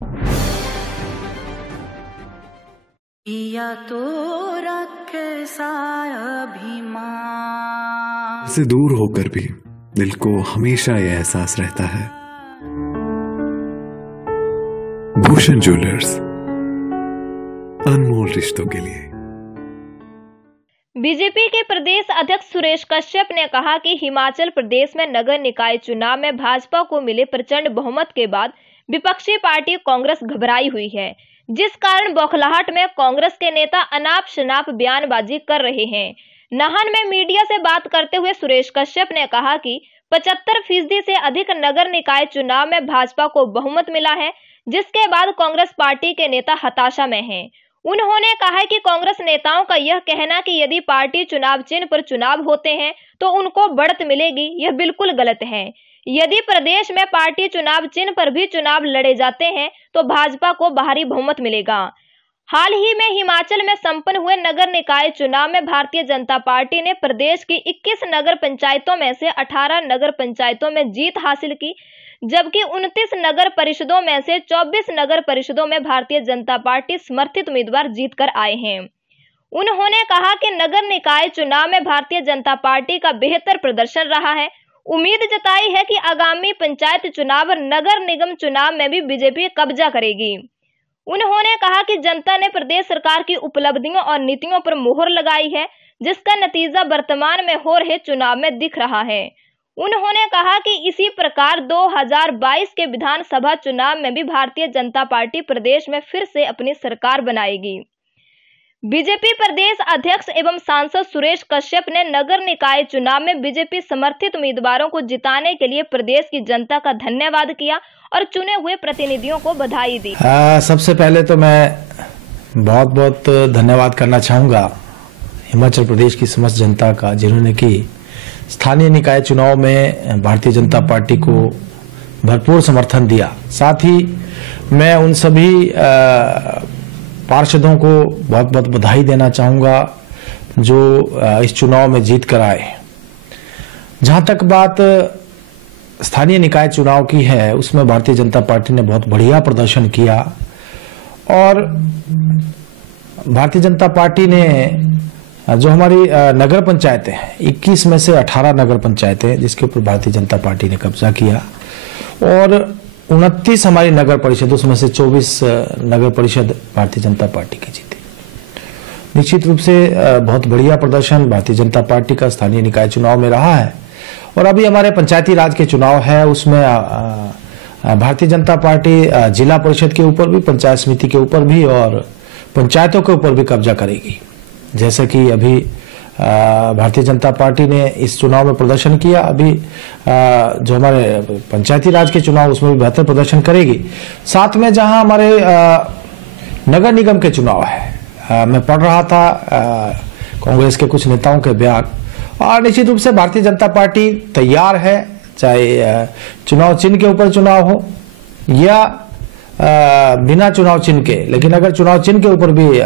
या तो रखे अभिमान से दूर होकर भी दिल को हमेशा यह एहसास रहता है। भूषण ज्वेलर्स, अनमोल रिश्तों के लिए। बीजेपी के प्रदेश अध्यक्ष सुरेश कश्यप ने कहा कि हिमाचल प्रदेश में नगर निकाय चुनाव में भाजपा को मिले प्रचंड बहुमत के बाद विपक्षी पार्टी कांग्रेस घबराई हुई है, जिस कारण बौखलाहट में कांग्रेस के नेता अनाप शनाप बयानबाजी कर रहे हैं। नाहन में मीडिया से बात करते हुए सुरेश कश्यप ने कहा कि 75% से अधिक नगर निकाय चुनाव में भाजपा को बहुमत मिला है, जिसके बाद कांग्रेस पार्टी के नेता हताशा में हैं। उन्होंने कहा कि कांग्रेस नेताओं का यह कहना कि यदि पार्टी चुनाव चिन्ह पर चुनाव होते हैं तो उनको बढ़त मिलेगी, यह बिल्कुल गलत है। यदि प्रदेश में पार्टी चुनाव चिन्ह पर भी चुनाव लड़े जाते हैं तो भाजपा को भारी बहुमत मिलेगा। हाल ही में हिमाचल में संपन्न हुए नगर निकाय चुनाव में भारतीय जनता पार्टी ने प्रदेश की 21 नगर पंचायतों में से 18 नगर पंचायतों में जीत हासिल की, जबकि 29 नगर परिषदों में से 24 नगर परिषदों में भारतीय जनता पार्टी समर्थित उम्मीदवार जीतकर आए हैं। उन्होंने कहा कि नगर निकाय चुनाव में भारतीय जनता पार्टी का बेहतर प्रदर्शन रहा है। उम्मीद जताई है कि आगामी पंचायत चुनाव और नगर निगम चुनाव में भी बीजेपी कब्जा करेगी। उन्होंने कहा कि जनता ने प्रदेश सरकार की उपलब्धियों और नीतियों पर मोहर लगाई है, जिसका नतीजा वर्तमान में हो रहे चुनाव में दिख रहा है। उन्होंने कहा कि इसी प्रकार 2022 के विधानसभा चुनाव में भी भारतीय जनता पार्टी प्रदेश में फिर से अपनी सरकार बनाएगी। बीजेपी प्रदेश अध्यक्ष एवं सांसद सुरेश कश्यप ने नगर निकाय चुनाव में बीजेपी समर्थित उम्मीदवारों को जिताने के लिए प्रदेश की जनता का धन्यवाद किया और चुने हुए प्रतिनिधियों को बधाई दी। सबसे पहले तो मैं बहुत बहुत धन्यवाद करना चाहूँगा हिमाचल प्रदेश की समस्त जनता का, जिन्होंने कि स्थानीय निकाय चुनाव में भारतीय जनता पार्टी को भरपूर समर्थन दिया। साथ ही मैं उन सभी पार्षदों को बहुत बहुत बधाई देना चाहूँगा जो इस चुनाव में जीत कर आए। जहाँ तक बात स्थानीय निकाय चुनाव की है, उसमें भारतीय जनता पार्टी ने बहुत बढ़िया प्रदर्शन किया और भारतीय जनता पार्टी ने जो हमारी नगर पंचायतें हैं, 21 में से 18 नगर पंचायतें जिसके ऊपर भारतीय जनता पार्टी ने कब्जा किया और 29 हमारी नगर परिषद, उसमें से 24 नगर परिषद भारतीय जनता पार्टी की जीती। निश्चित रूप से बहुत बढ़िया प्रदर्शन भारतीय जनता पार्टी का स्थानीय निकाय चुनाव में रहा है। और अभी हमारे पंचायती राज के चुनाव है, उसमें भारतीय जनता पार्टी जिला परिषद के ऊपर भी, पंचायत समिति के ऊपर भी और पंचायतों के ऊपर भी कब्जा करेगी। जैसे कि अभी भारतीय जनता पार्टी ने इस चुनाव में प्रदर्शन किया, अभी जो हमारे पंचायती राज के चुनाव उसमें भी बेहतर प्रदर्शन करेगी। साथ में जहां हमारे नगर निगम के चुनाव है, मैं पढ़ रहा था कांग्रेस के कुछ नेताओं के बयान, और निश्चित रूप से भारतीय जनता पार्टी तैयार है, चाहे चुनाव चिन्ह के ऊपर चुनाव हो या बिना चुनाव चिन्ह के, लेकिन अगर चुनाव चिन्ह के ऊपर भी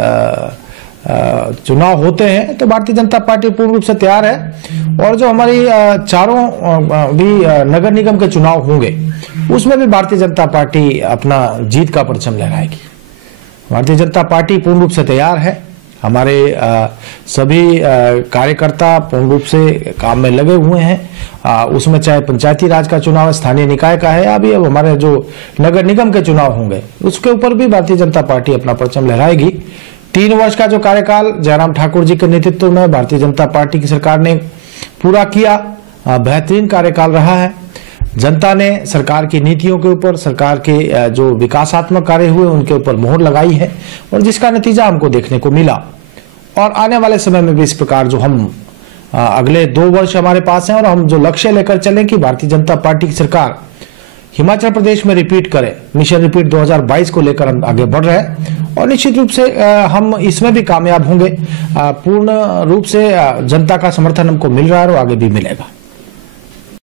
चुनाव होते हैं तो भारतीय जनता पार्टी पूर्ण रूप से तैयार है। और जो हमारी चारों भी नगर निगम के चुनाव होंगे उसमें भी भारतीय जनता पार्टी अपना जीत का परचम लहराएगी। भारतीय जनता पार्टी पूर्ण रूप से तैयार है। हमारे सभी कार्यकर्ता पूर्ण रूप से काम में लगे हुए हैं। उसमें चाहे पंचायती राज का चुनाव स्थानीय निकाय का है या अभी अब हमारे जो नगर निगम के चुनाव होंगे उसके ऊपर भी भारतीय जनता पार्टी अपना परचम लहराएगी। 3 वर्ष का जो कार्यकाल जयराम ठाकुर जी के नेतृत्व में भारतीय जनता पार्टी की सरकार ने पूरा किया, बेहतरीन कार्यकाल रहा है। जनता ने सरकार की नीतियों के ऊपर, सरकार के जो विकासात्मक कार्य हुए उनके ऊपर मोहर लगाई है और जिसका नतीजा हमको देखने को मिला। और आने वाले समय में भी इस प्रकार जो हम अगले 2 वर्ष हमारे पास हैं और हम जो लक्ष्य लेकर चलें कि भारतीय जनता पार्टी की सरकार हिमाचल प्रदेश में रिपीट करे, मिशन रिपीट 2022 को लेकर हम आगे बढ़ रहे हैं और निश्चित रूप से हम इसमें भी कामयाब होंगे। पूर्ण रूप से जनता का समर्थन हमको मिल रहा है और आगे भी मिलेगा।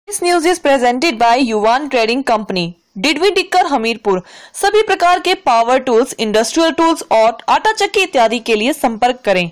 This news is presented by युवान ट्रेडिंग कंपनी, डिडवी टिक्कर, हमीरपुर। सभी प्रकार के पावर टूल्स, इंडस्ट्रियल टूल्स और आटा चक्की इत्यादि के लिए संपर्क करें।